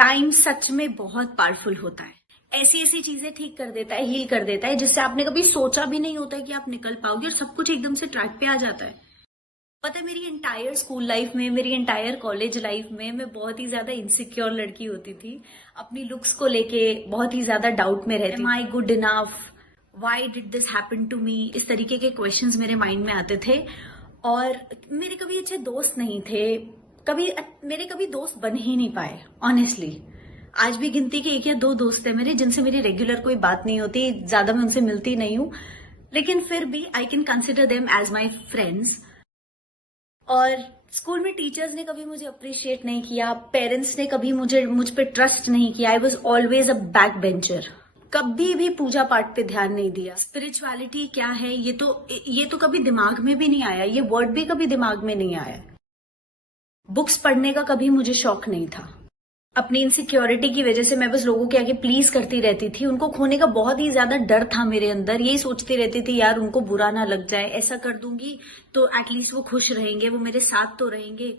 Time सच में बहुत powerful होता है। ऐसी ऐसी चीजें ठीक कर देता है, हील कर देता है, जिससे आपने कभी सोचा भी नहीं होता है कि आप निकल पाओगे और सब कुछ एकदम से ट्रैक पे आ जाता है। पता है, मेरी एंटायर स्कूल लाइफ में, मेरी एंटायर कॉलेज लाइफ में मैं बहुत ही ज्यादा इनसिक्योर लड़की होती थी। अपनी लुक्स को लेके बहुत ही ज्यादा डाउट में रहती। Am I good enough? Why did this happen to me? इस तरीके के क्वेश्चंस मेरे माइंड में आते थे। और मेरे कभी अच्छे दोस्त नहीं थे, मेरे कभी दोस्त बन ही नहीं पाए ऑनेस्टली। आज भी गिनती के 1 या 2 दोस्त है मेरे, जिनसे मेरी रेगुलर कोई बात नहीं होती, ज्यादा मैं उनसे मिलती नहीं हूँ, लेकिन फिर भी I can consider them as my friends. और स्कूल में टीचर्स ने कभी मुझे अप्रिशिएट नहीं किया, पेरेंट्स ने कभी मुझ पे ट्रस्ट नहीं किया। I was always a back bencher, कभी भी पूजा पाठ पे ध्यान नहीं दिया। स्पिरिचुअलिटी क्या है ये तो कभी दिमाग में भी नहीं आया, ये वर्ड भी कभी दिमाग में नहीं आया। बुक्स पढ़ने का कभी मुझे शौक नहीं था। अपनी इनसिक्योरिटी की वजह से मैं बस लोगों के आगे प्लीज करती रहती थी। उनको खोने का बहुत ही ज्यादा डर था मेरे अंदर। यही सोचती रहती थी, यार उनको बुरा ना लग जाए, ऐसा कर दूंगी तो एटलीस्ट वो खुश रहेंगे, वो मेरे साथ तो रहेंगे।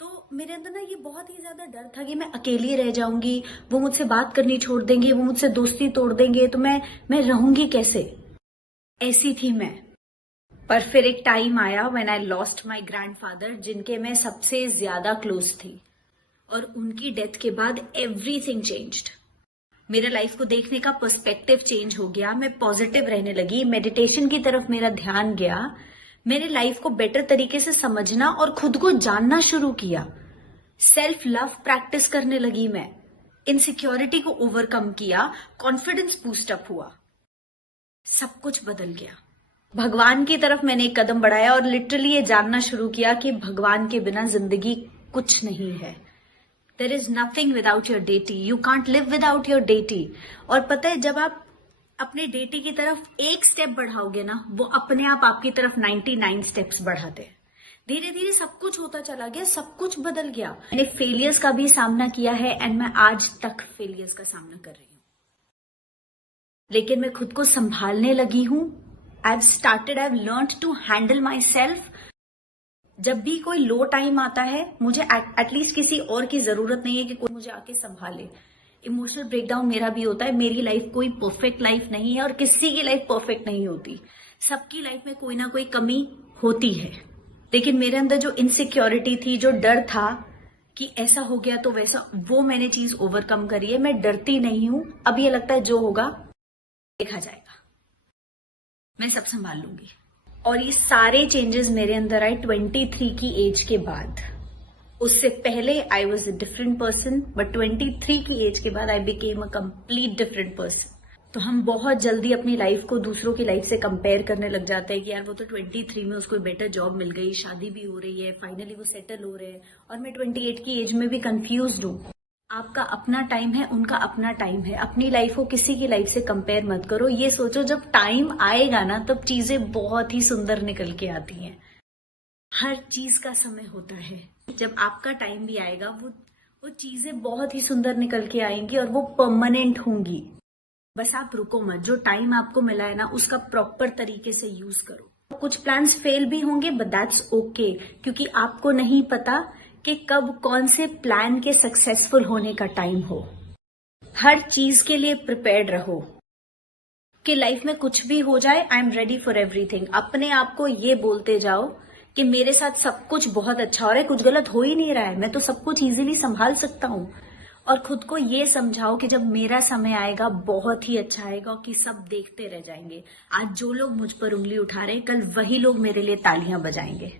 तो मेरे अंदर ना ये बहुत ही ज्यादा डर था कि मैं अकेली रह जाऊंगी, वो मुझसे बात करनी छोड़ देंगे, वो मुझसे दोस्ती तोड़ देंगे, तो मैं रहूंगी कैसे? ऐसी थी मैं। पर फिर एक टाइम आया when I lost my grandfather, जिनके मैं सबसे ज्यादा क्लोज थी, और उनकी डेथ के बाद एवरीथिंग चेंज्ड। मेरे लाइफ को देखने का पर्सपेक्टिव चेंज हो गया। मैं पॉजिटिव रहने लगी, मेडिटेशन की तरफ मेरा ध्यान गया। मेरे लाइफ को बेटर तरीके से समझना और खुद को जानना शुरू किया। सेल्फ लव प्रैक्टिस करने लगी मैं। इनसिक्योरिटी को ओवरकम किया, कॉन्फिडेंस बूस्ट अप हुआ, सब कुछ बदल गया। भगवान की तरफ मैंने एक कदम बढ़ाया और लिटरली ये जानना शुरू किया कि भगवान के बिना जिंदगी कुछ नहीं है। There is nothing without your deity. You can't live without your deity. और पता है, जब आप अपने deity की तरफ एक स्टेप बढ़ाओगे ना, वो अपने आप आपकी तरफ 99 स्टेप्स बढ़ाते हैं। धीरे धीरे सब कुछ होता चला गया, सब कुछ बदल गया। मैंने फेलियर्स का भी सामना किया है एंड मैं आज तक फेलियर्स का सामना कर रही हूँ, लेकिन मैं खुद को संभालने लगी हूँ। I've learned to handle myself. जब भी कोई लो टाइम आता है, मुझे एटलीस्ट किसी और की जरूरत नहीं है कि कोई मुझे आके संभाले। इमोशनल ब्रेकडाउन मेरा भी होता है। मेरी लाइफ कोई परफेक्ट लाइफ नहीं है और किसी की लाइफ परफेक्ट नहीं होती। सबकी लाइफ में कोई ना कोई कमी होती है, लेकिन मेरे अंदर जो इनसिक्योरिटी थी, जो डर था कि ऐसा हो गया तो वैसा, वो मैंने चीज ओवरकम करी है। मैं डरती नहीं हूं। अब ये लगता है जो होगा देखा जाएगा, मैं सब संभाल लूंगी। और ये सारे चेंजेस मेरे अंदर आए 23 की एज के बाद। उससे पहले I was a different person, but 23 की एज के बाद I became a complete different person. तो हम बहुत जल्दी अपनी लाइफ को दूसरों की लाइफ से कंपेयर करने लग जाते हैं कि यार वो तो 23 में उसको बेटर जॉब मिल गई, शादी भी हो रही है, फाइनली वो सेटल हो रहे हैं, और मैं 28 की एज में भी कंफ्यूज्ड हूँ। आपका अपना टाइम है, उनका अपना टाइम है। अपनी लाइफ को किसी की लाइफ से कंपेयर मत करो। ये सोचो जब टाइम आएगा ना, तब चीजें बहुत ही सुंदर निकल के आती हैं। हर चीज का समय होता है। जब आपका टाइम भी आएगा, वो चीजें बहुत ही सुंदर निकल के आएंगी और वो परमानेंट होंगी। बस आप रुको मत। जो टाइम आपको मिला है ना, उसका प्रॉपर तरीके से यूज करो। कुछ प्लान्स फेल भी होंगे, बट दैट्स ओके, क्योंकि आपको नहीं पता कि कब कौन से प्लान के सक्सेसफुल होने का टाइम हो। हर चीज के लिए प्रिपेयर्ड रहो कि लाइफ में कुछ भी हो जाए, I am ready for everything. अपने आप को ये बोलते जाओ कि मेरे साथ सब कुछ बहुत अच्छा हो रहा है, कुछ गलत हो ही नहीं रहा है, मैं तो सब कुछ इजीली संभाल सकता हूँ। और खुद को ये समझाओ कि जब मेरा समय आएगा बहुत ही अच्छा आएगा, कि सब देखते रह जाएंगे। आज जो लोग मुझ पर उंगली उठा रहे हैं, कल वही लोग मेरे लिए तालियां बजाएंगे।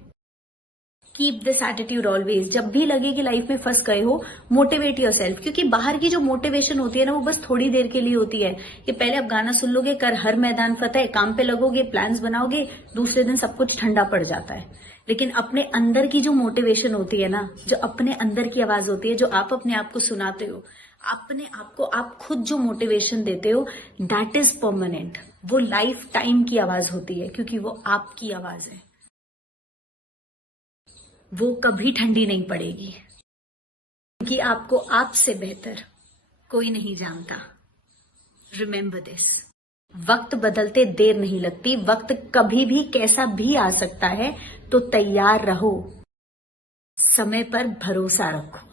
Keep this attitude always. जब भी लगे कि लाइफ में फंस गए हो, मोटिवेट योरसेल्फ, क्योंकि बाहर की जो मोटिवेशन होती है ना, वो बस थोड़ी देर के लिए होती है। कि पहले आप गाना सुन लोगे, कर हर मैदान फतेह, काम पे लगोगे, प्लान्स बनाओगे, दूसरे दिन सब कुछ ठंडा पड़ जाता है। लेकिन अपने अंदर की जो मोटिवेशन होती है ना, जो अपने अंदर की आवाज होती है, जो आप अपने आप को सुनाते हो, अपने आप को आप खुद जो मोटिवेशन देते हो, दैट इज परमानेंट। वो लाइफ टाइम की आवाज होती है, क्योंकि वो आपकी आवाज है। वो कभी ठंडी नहीं पड़ेगी, क्योंकि आपको आपसे बेहतर कोई नहीं जानता। Remember this. वक्त बदलते देर नहीं लगती। वक्त कभी भी कैसा भी आ सकता है, तो तैयार रहो, समय पर भरोसा रखो।